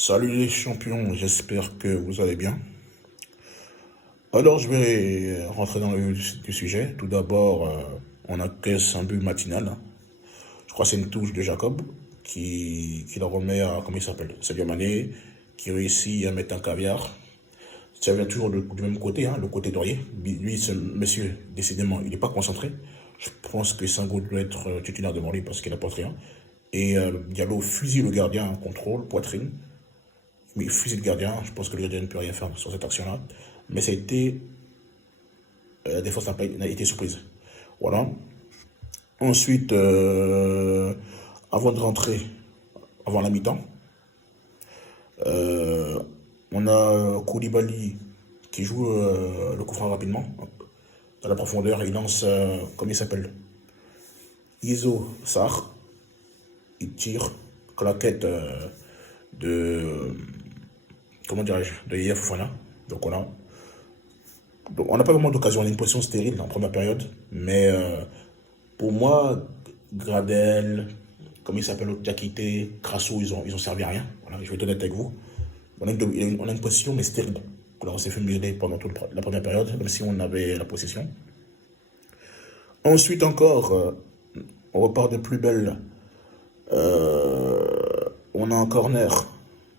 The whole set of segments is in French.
Salut les champions, j'espère que vous allez bien. Alors je vais rentrer dans le vif du sujet. Tout d'abord, on encaisse un but matinal. Je crois que c'est une touche de Jacob qui la remet à, comment il s'appelle, Sadio Mané, qui réussit à mettre un caviar. Ça vient toujours du même côté, hein, le côté d'Aurier. Lui, ce monsieur, décidément, il n'est pas concentré. Je pense que Sango doit être titulaire devant lui parce qu'il n'apporte rien. Et Diallo fusille le gardien, contrôle, poitrine. Mais il fusille le gardien. Je pense que le gardien ne peut rien faire sur cette action-là. Mais ça a été. La défense n'a été surprise. Voilà. Ensuite, avant de rentrer, avant la mi-temps, euh, on a Koulibaly qui joue le coup franc rapidement. Dans la profondeur, il lance, comment il s'appelle, Iso Sarr. Il tire. Claquette de. Comment dirais-je, de Yaya Fofana. Donc voilà. Donc, on n'a pas vraiment d'occasion, on a une position stérile en première période, mais pour moi, Gradel, comme il s'appelle, Diakité, Crasso, ils ont servi à rien. Voilà, je vais être honnête avec vous. On a une position, mais stérile. Alors, on s'est fait museler pendant toute la première période, même si on avait la possession. Ensuite encore, on repart de plus belle. On a un corner.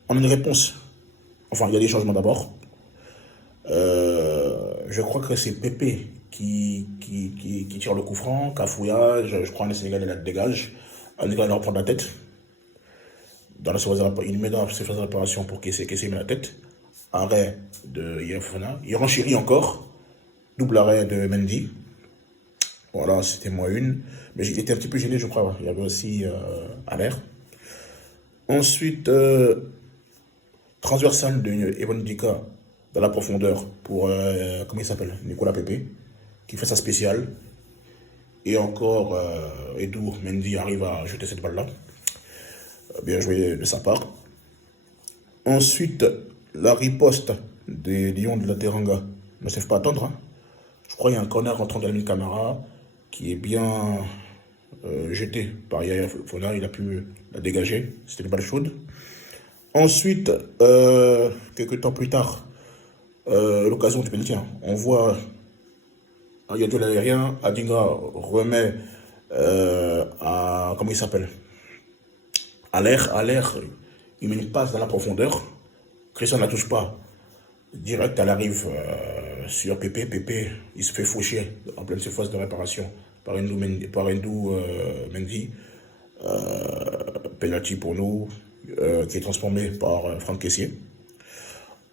On a une réponse. Enfin, il y a des changements d'abord. Je crois que c'est Pépé qui tire le coup franc, cafouillage, je crois que le Sénégal la dégage. Un Sénégal il reprend la tête. Dans la surface il met dans la surface de réparation pour qu'il met la tête. Arrêt de Yefana. Il renchérit encore. Double arrêt de Mendy. Voilà, c'était moi une. Mais il était un petit peu gêné, je crois. Ouais. Il y avait aussi à l'air. Ensuite, transversal de Evan Dika dans la profondeur pour, comment il s'appelle, Nicolas Pepe, qui fait sa spéciale. Et encore, Edou Mendy arrive à jeter cette balle-là. Bien joué de sa part. Ensuite, la riposte des Lions de la Teranga ne se fait pas attendre. Hein. Je crois qu'il y a un corner rentrant dans la Camara qui est bien jeté par Yaya Fofana. Il a pu la dégager. C'était une balle chaude. Ensuite, quelques temps plus tard, l'occasion du pénalty. Hein. On voit il y a de l'aérien, Adingra remet à, comment il s'appelle, à l'air, il met une passe dans la profondeur, Christian ne la touche pas, direct elle arrive sur Pépé, Pépé il se fait faucher en pleine surface de réparation par Endou Mendy, penalty pour nous, qui est transformé par Franck Kessié.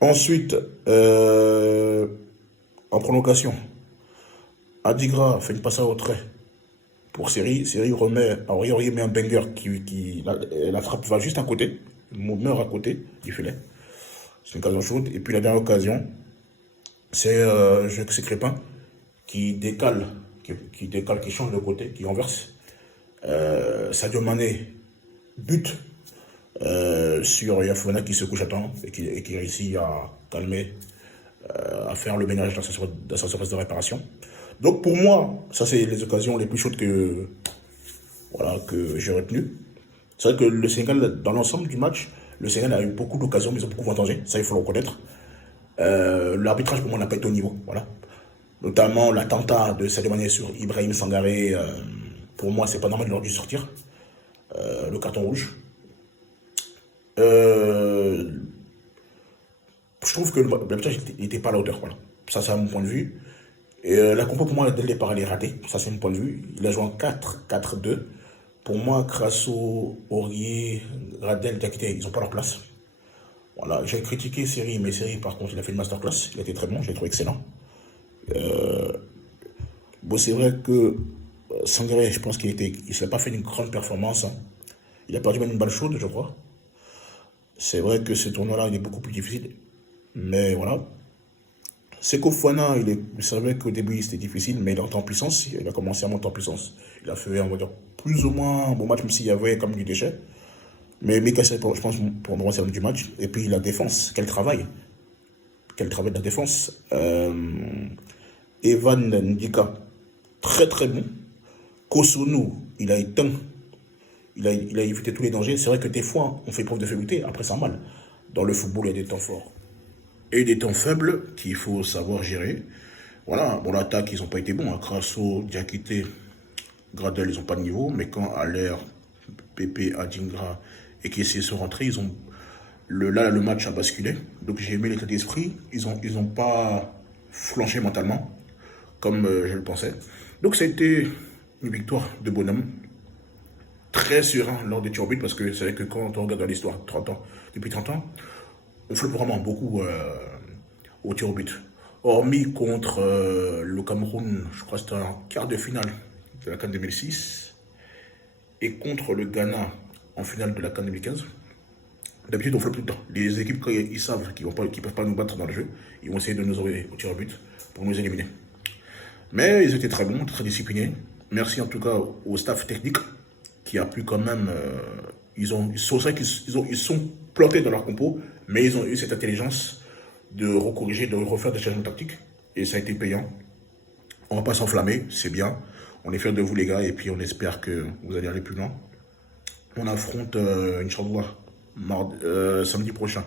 Ensuite, en prolongation, Adigra fait une passe à retrait pour Seri. Seri remet, alors il met un banger la frappe va juste à côté, meurt à côté du filet. C'est une occasion chaude. Et puis la dernière occasion, c'est Crépin qui décale, qui change de côté, qui renverse. Sadio Mané bute sur Yafona qui se couche à temps et qui réussit à calmer, à faire le ménage dans sa surface de réparation. Donc pour moi, ça c'est les occasions les plus chaudes voilà, que j'ai retenues. C'est vrai que le Sénégal, dans l'ensemble du match, le Sénégal a eu beaucoup d'occasions, mais ils ont beaucoup vantagé, ça il faut le reconnaître. L'arbitrage pour moi n'a pas été au niveau, voilà. Notamment l'attentat de Sadio Mané sur Ibrahim Sangaré, pour moi c'est pas normal de leur dû sortir. Le carton rouge. Je trouve que l'arbitrage n'était pas à la hauteur, voilà. Ça c'est à mon point de vue. Et la compo, pour moi, dès le départ, elle est ratée. Ça, c'est mon point de vue. Il a joué en 4-4-2. Pour moi, Crasso, Aurier, Gradel, Diakité, ils n'ont pas leur place. Voilà, j'ai critiqué Seri, mais Seri, par contre, il a fait une masterclass. Il a été très bon, je l'ai trouvé excellent. Bon, c'est vrai que Sangaré, je pense qu'il n'a pas fait une grande performance. Hein. Il a perdu même une balle chaude, je crois. C'est vrai que ce tournoi-là, il est beaucoup plus difficile. Mais voilà. Seko Fofana, il savait qu'au début c'était difficile, mais il est entré en puissance. Il a commencé à monter en puissance. Il a fait, on va dire, plus ou moins un bon match, même s'il y avait comme du déchet. Mais Mika, je pense, pour moi, c'est l'homme du match. Et puis la défense, quel travail. Quel travail de la défense. Evan Ndika, très très bon. Kosunu, il a éteint. Il a évité tous les dangers. C'est vrai que des fois, on fait preuve de faiblesse, après c'est mal. Dans le football, il y a des temps forts et des temps faibles qu'il faut savoir gérer. Voilà, bon, l'attaque, ils n'ont pas été bons. Hein. Crasso, Diakité, Gradel, ils n'ont pas de niveau. Mais quand Aller, Pépé, Adingra et Kessé sont rentrés, là, le match a basculé. Donc j'ai aimé l'état d'esprit. Ils ont pas flanché mentalement, comme je le pensais. Donc ça a été une victoire de bonhomme. Très serein lors des tirs au but, parce que c'est vrai que quand on regarde dans l'histoire, depuis 30 ans, on floppe vraiment beaucoup au tir au but. Hormis contre le Cameroun, je crois que c'était en quart de finale de la CAN 2006, et contre le Ghana en finale de la CAN 2015. D'habitude, on floppe tout le temps. Les équipes, quand ils savent qu'ils ne peuvent pas nous battre dans le jeu, ils vont essayer de nous envoyer au tir au but pour nous éliminer. Mais ils étaient très bons, très disciplinés. Merci en tout cas au staff technique qui a pu quand même... ils sont plantés dans leur compo, mais ils ont eu cette intelligence de recorriger, de refaire des changements tactiques. Et ça a été payant. On ne va pas s'enflammer, c'est bien. On est fiers de vous les gars, et puis on espère que vous allez aller plus loin. On affronte, Inch'Allah, samedi prochain.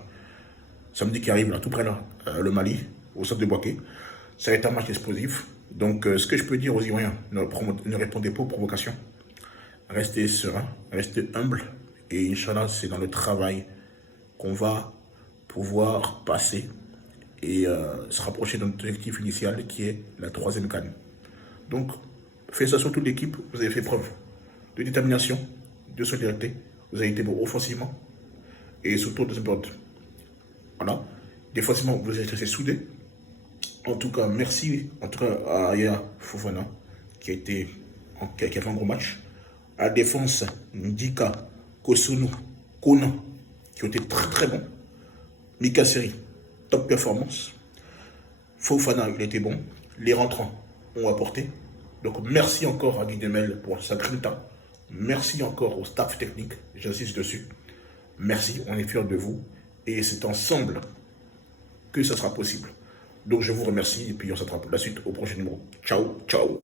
Samedi qui arrive, là, tout près là, le Mali, au stade de Boaké. Ça va être un match explosif. Donc, ce que je peux dire aux Ivoiriens, ne répondez pas aux provocations. Restez serein, restez humble. Et Inch'Allah, c'est dans le travail qu'on va pouvoir passer et se rapprocher de notre objectif initial qui est la 3e CAN. Donc, félicitations à toute l'équipe. Vous avez fait preuve de détermination, de solidarité. Vous avez été bon offensivement et surtout de période. Voilà. Défensivement, vous êtes restés soudés. En tout cas, merci à Aya Fofana qui a fait un gros match. À la défense, Ndika, Kosunu, Kona qui ont été très très bons. Mika Seri, top performance. Fofana, il était bon. Les rentrants ont apporté. Donc merci encore à Guy Demel pour sa grinta. Merci encore au staff technique, j'insiste dessus. Merci, on est fiers de vous. Et c'est ensemble que ça sera possible. Donc je vous remercie et puis on s'attrape la suite au prochain numéro. Ciao, ciao.